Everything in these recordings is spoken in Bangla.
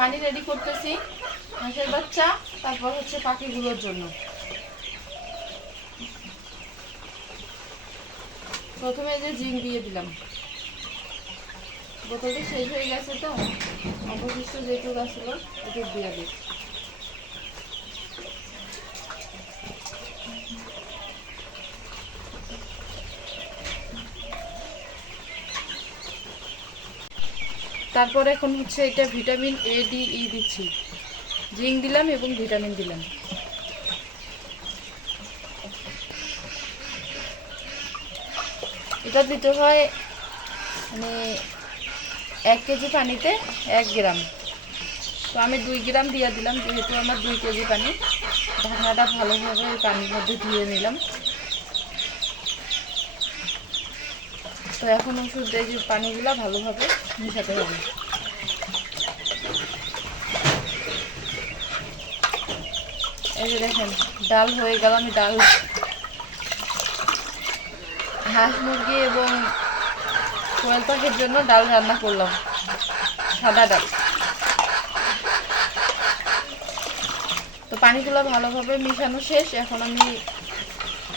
পানি রেডি করতেছি। হাঁসের বাচ্চা, তারপর হচ্ছে পাখিগুলোর জন্য। প্রথমে যে জিম দিয়ে দিলাম। বোতলটি শেষ হয়ে গেছে তো? অবশিষ্ট যেটুক আসলো ওটুক দিয়ে দিই। তারপর এখন হচ্ছে এটা ভিটামিন এ ডি ই দিচ্ছি। জিঙ্ক দিলাম এবং ভিটামিন দিলাম। এটা দিতে হয় মানে এক কেজি পানিতে এক গ্রাম। তো আমি দুই গ্রাম দিয়ে দিলাম, যেহেতু আমার দুই কেজি পানি। ঢাকনাটা ভালোভাবে পানির মধ্যে ধুয়ে নিলাম। তো এখন ওষুধ এই যে পানিগুলো ভালোভাবে মিশাতে হবে। এই যে দেখেন, ডাল হয়ে গেল, আমি ডাল হাঁস মুরগি এবং কোয়েল পাখির জন্য ডাল রান্না করলাম, সাদা ডাল। তো পানিগুলো ভালোভাবে মিশানো শেষ, এখন আমি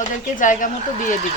ওদেরকে জায়গা মতো দিয়ে দিব।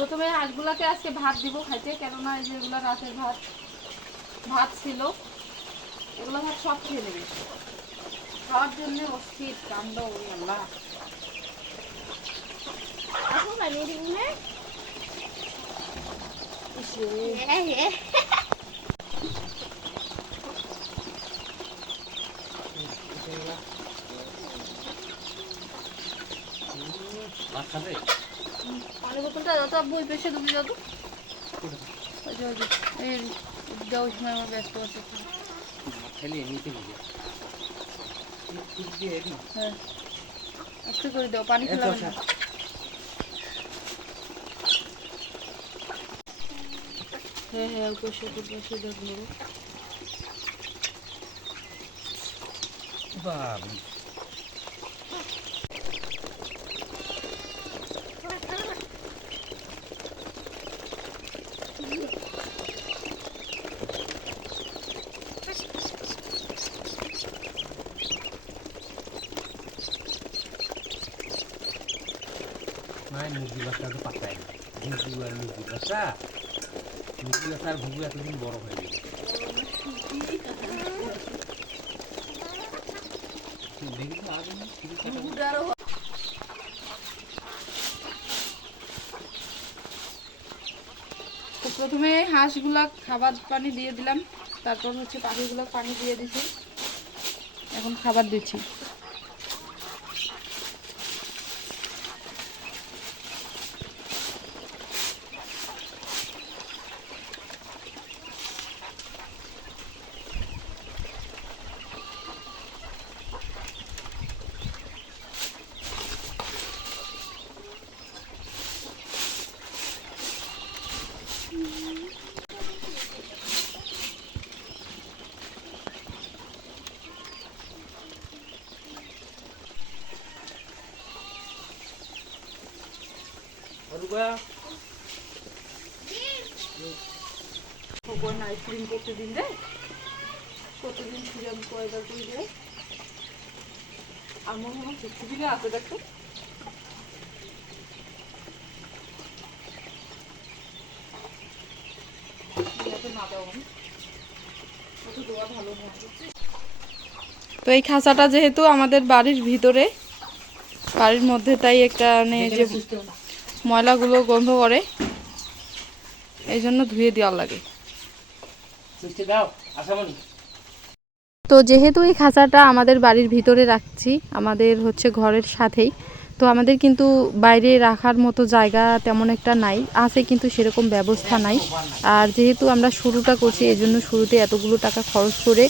প্রথমে হাঁসগুলাকে আজকে ভাত দিব খাইতে কেননা এই যে এগুলো রাতের ভাত ভাত ছিল এগুলো ভাত সব খেয়ে নেবে। খাওয়ার জন্য অস্থির কাণ্ড ওই আল্লাহ। আপু বানিয়ে দিব না। ইসে, হ্যাঁ পানি বোতলটা যত বই পেশে ডুবে যত এই দাও সময় আমার ব্যস্ত আছে হ্যাঁ। আস্তে করে দাও পানি খেলাবে না। হ্যাঁ হ্যাঁ উপসে উপসে দেখবো ไ নাই, মুরগির বাচ্চা তো পাতায় না। আর মুরগির বাচ্চা বাচ্চা আর ঘুঘু এতদিন বড় হয়ে প্রথমে হাঁসগুলা খাবার পানি দিয়ে দিলাম, তারপর হচ্ছে পাখিগুলো পানি দিয়ে দিছি। এখন খাবার দিচ্ছি। আইসক্রিম কয়বার করে দেয় আমার মনে দিলে আছে দেখো তো। এই খাঁচাটা যেহেতু আমাদের বাড়ির ভিতরে বাড়ির মধ্যে তাই একটা মানে যে ময়লাগুলো গন্ধ করে। এই জন্য ধুয়ে দেওয়ার লাগে। তো যেহেতু এই খাঁচাটা আমাদের বাড়ির ভিতরে রাখছি আমাদের হচ্ছে ঘরের সাথেই তো আমাদের কিন্তু বাইরে রাখার মতো জায়গা তেমন একটা নাই আছে কিন্তু সেরকম ব্যবস্থা নাই। আর যেহেতু আমরা শুরুটা করছি এই জন্য শুরুতে এতগুলো টাকা খরচ করে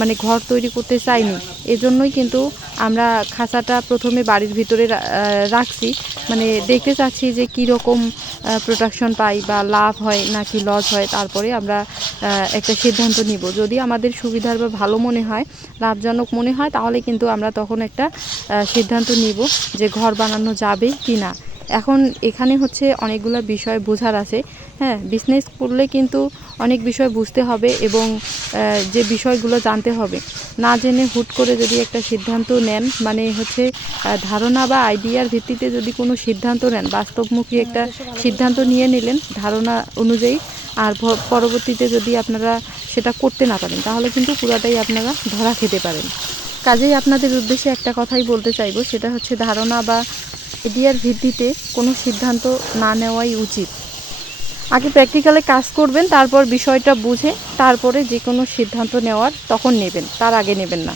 মানে ঘর তৈরি করতে চাইনি। এজন্যই কিন্তু আমরা খাঁচাটা প্রথমে বাড়ির ভিতরে রাখছি। মানে দেখতে চাচ্ছি যে কী রকম প্রোডাকশন পাই বা লাভ হয় নাকি লস হয়। তারপরে আমরা একটা সিদ্ধান্ত নিব। যদি আমাদের সুবিধার বা ভালো মনে হয়, লাভজনক মনে হয়, তাহলে কিন্তু আমরা তখন একটা সিদ্ধান্ত নিব যে ঘর বানানো যাবে কি না এখন এখানে হচ্ছে অনেকগুলো বিষয় বোঝার আছে। হ্যাঁ বিজনেস করলে কিন্তু অনেক বিষয় বুঝতে হবে এবং যে বিষয়গুলো জানতে হবে। না জেনে হুট করে যদি একটা সিদ্ধান্ত নেন মানে হচ্ছে ধারণা বা আইডিয়ার ভিত্তিতে যদি কোনো সিদ্ধান্ত নেন বাস্তবমুখী একটা সিদ্ধান্ত নিয়ে নিলেন ধারণা অনুযায়ী আর পরবর্তীতে যদি আপনারা সেটা করতে না পারেন তাহলে কিন্তু পুরাটাই আপনারা ধরা খেতে পারেন। কাজেই আপনাদের উদ্দেশ্যে একটা কথাই বলতে চাইব সেটা হচ্ছে ধারণা বা আইডিয়ার ভিত্তিতে কোনো সিদ্ধান্ত না নেওয়াই উচিত। আগে প্র্যাকটিক্যালে কাজ করবেন, তারপর বিষয়টা বুঝে, তারপরে যে কোনো সিদ্ধান্ত নেওয়ার তখন নেবেন, তার আগে নেবেন না।